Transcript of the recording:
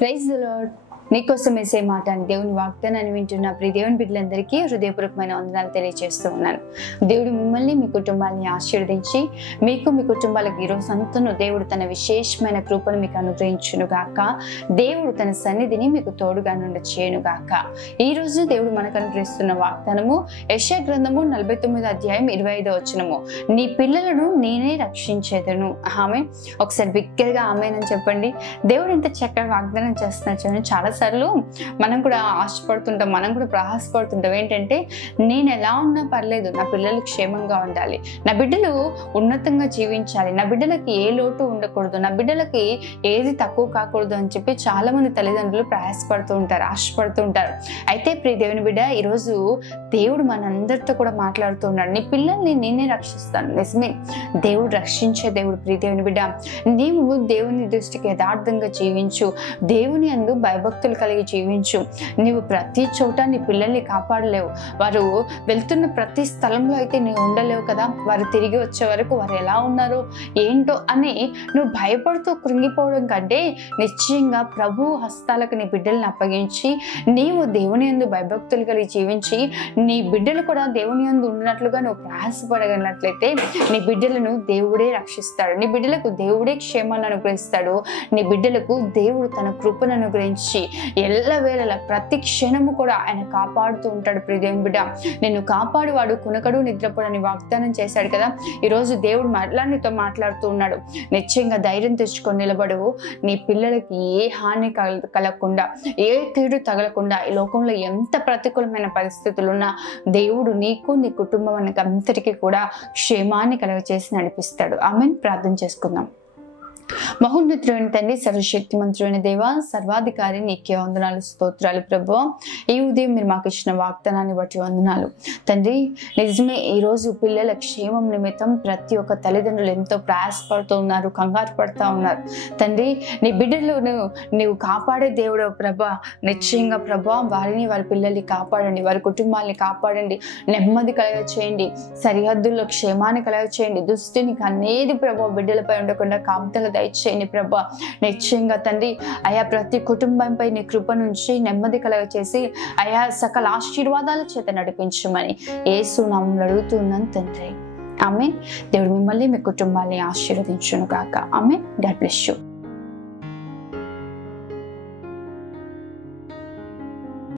Praise the lord. నీకోసం వేసే మాట అని దేవుని వాగ్దానాన్ని వింటున్న ప్రియ దేవుని బిడ్డలందరికీ హృదయపూర్వకమైన వందనాలు తెలియజేస్తూ ఉన్నాను. దేవుడు మిమ్మల్ని మీ కుటుంబాన్ని ఆశీర్వదించి మీకు మీ కుటుంబాలకు ఈరోజు అంతను దేవుడు తన విశేషమైన కృపను మీకు అనుగ్రహించును గాక. దేవుడు తన సన్నిధిని మీకు తోడుగా నుండి చేయను గాక. ఈ రోజు దేవుడు మనకు అనుగ్రహిస్తున్న వాగ్దానము యెషయా గ్రంథము 49వ అధ్యాయం 25వ వచనము. నీ పిల్లలను నేనే రక్షించేదను. ఆమేన్. ఒకసారి బిగ్గరగా ఆమేన్ అని చెప్పండి. దేవుడు ఎంత చక్కగా వాగ్దానం చేస్తున్నారు చూడండి. చాలా సార్లు మనం కూడా ఆశపడుతుంటాం, మనం కూడా ప్రయాసపడుతుంటాం. ఏంటంటే నేను ఎలా ఉన్నా పర్లేదు, నా పిల్లలు క్షేమంగా ఉండాలి, నా బిడ్డలు ఉన్నతంగా జీవించాలి, నా బిడ్డలకి ఏ లోటు ఉండకూడదు, నా బిడ్డలకి ఏది తక్కువ కాకూడదు అని చెప్పి చాలా మంది తల్లిదండ్రులు ప్రయాసపడుతూ ఉంటారు, ఆశపడుతూ ఉంటారు. అయితే ప్రియ దేవుని బిడ్డ, ఈరోజు దేవుడు మనందరితో కూడా మాట్లాడుతూ ఉన్నాడు. నీ పిల్లల్ని నేనే రక్షిస్తాను. నిజమే, దేవుడు రక్షించే దేవుడు. ప్రియ దేవుని బిడ్డ, నీవు దేవుని దృష్టికి యథార్థంగా జీవించు, దేవుని అందు భయభక్తులు కలిగి జీవించు. నీవు ప్రతి చోట నీ పిల్లల్ని కాపాడలేవు. వారు వెళ్తున్న ప్రతి స్థలంలో అయితే నీవు ఉండలేవు కదా. వారు తిరిగి వచ్చే వరకు వారు ఎలా ఉన్నారో ఏంటో అని నువ్వు భయపడుతూ కృంగిపోవడం కంటే నిశ్చయంగా ప్రభు హస్తాలకు నీ బిడ్డల్ని అప్పగించి నీవు దేవుని యందు భయభక్తులు కలిగి జీవించి నీ బిడ్డలు కూడా దేవుని యందు ఉన్నట్లుగా నువ్వు ప్రయాసపడగలిగినట్లయితే నీ బిడ్డలను దేవుడే రక్షిస్తాడు. నీ బిడ్డలకు దేవుడే క్షేమాన్ని అనుగ్రహిస్తాడు. నీ బిడ్డలకు దేవుడు తన కృపను అనుగ్రహించి ఎల్లవేళలా ప్రతి క్షణము కూడా ఆయన కాపాడుతూ ఉంటాడు. ప్రియ దేవుని బిడ్డ, నిన్ను కాపాడువాడు కునకడు నిద్రపోడని వాగ్దానం చేశాడు కదా. ఈరోజు దేవుడు మరలా నీతో మాట్లాడుతూ ఉన్నాడు. నిశ్చయంగా ధైర్యం తెచ్చుకొని నిలబడు. నీ పిల్లలకి ఏ హాని కలగకుండా, ఏ కీడు తగలకుండా, ఈ లోకంలో ఎంత ప్రతికూలమైన పరిస్థితులు ఉన్నా దేవుడు నీకు నీ కుటుంబానికి అంతటికీ కూడా క్షేమాన్ని కలుగచేసి నడిపిస్తాడు. ఆమేన్. ప్రార్థన చేసుకుందాం. మహోన్నతుడైన తండ్రి, సర్వశక్తిమంతుడైన దేవా, సర్వాధికారి, నీకే వందనాలు, స్తోత్రాలు ప్రభువా. ఈ ఉదయం మీరు మాకు ఇచ్చిన వాగ్దానాన్ని బట్టి వందనాలు తండ్రి. నిజమే, ఈరోజు పిల్లల క్షేమం నిమిత్తం ప్రతి ఒక్క తల్లిదండ్రులు ఎంతో ప్రయాసపడుతూ ఉన్నారు, కంగారు పడుతూ ఉన్నారు తండ్రి. నీ బిడ్డలను నీవు కాపాడే దేవుడు ప్రభా. నిశ్చయంగా ప్రభా, వారిని వారి పిల్లల్ని కాపాడండి, వారి కుటుంబాలని కాపాడండి, నెమ్మది కలగ చేయండి, సరిహద్దుల్లో క్షేమాన్ని కలగ చేయండి. దుష్టునికి అనేది ప్రభా బిడ్డలపై ఉండకుండా కాపుదల దయచేయండి ప్రభా. నిశ్చయంగా తండ్రి అయా ప్రతి కుటుంబంపై నీ కృప నుంచి నెమ్మది కలగ చేసి అయా సకల ఆశీర్వాదాల చేత నడిపించమని యేసు నామములో అడుగుతున్నాను తండ్రి. ఆమేన్. దేవుడు మిమ్మల్ని మీ కుటుంబాన్ని ఆశీర్వదించును గాక. ఆమేన్. God bless you.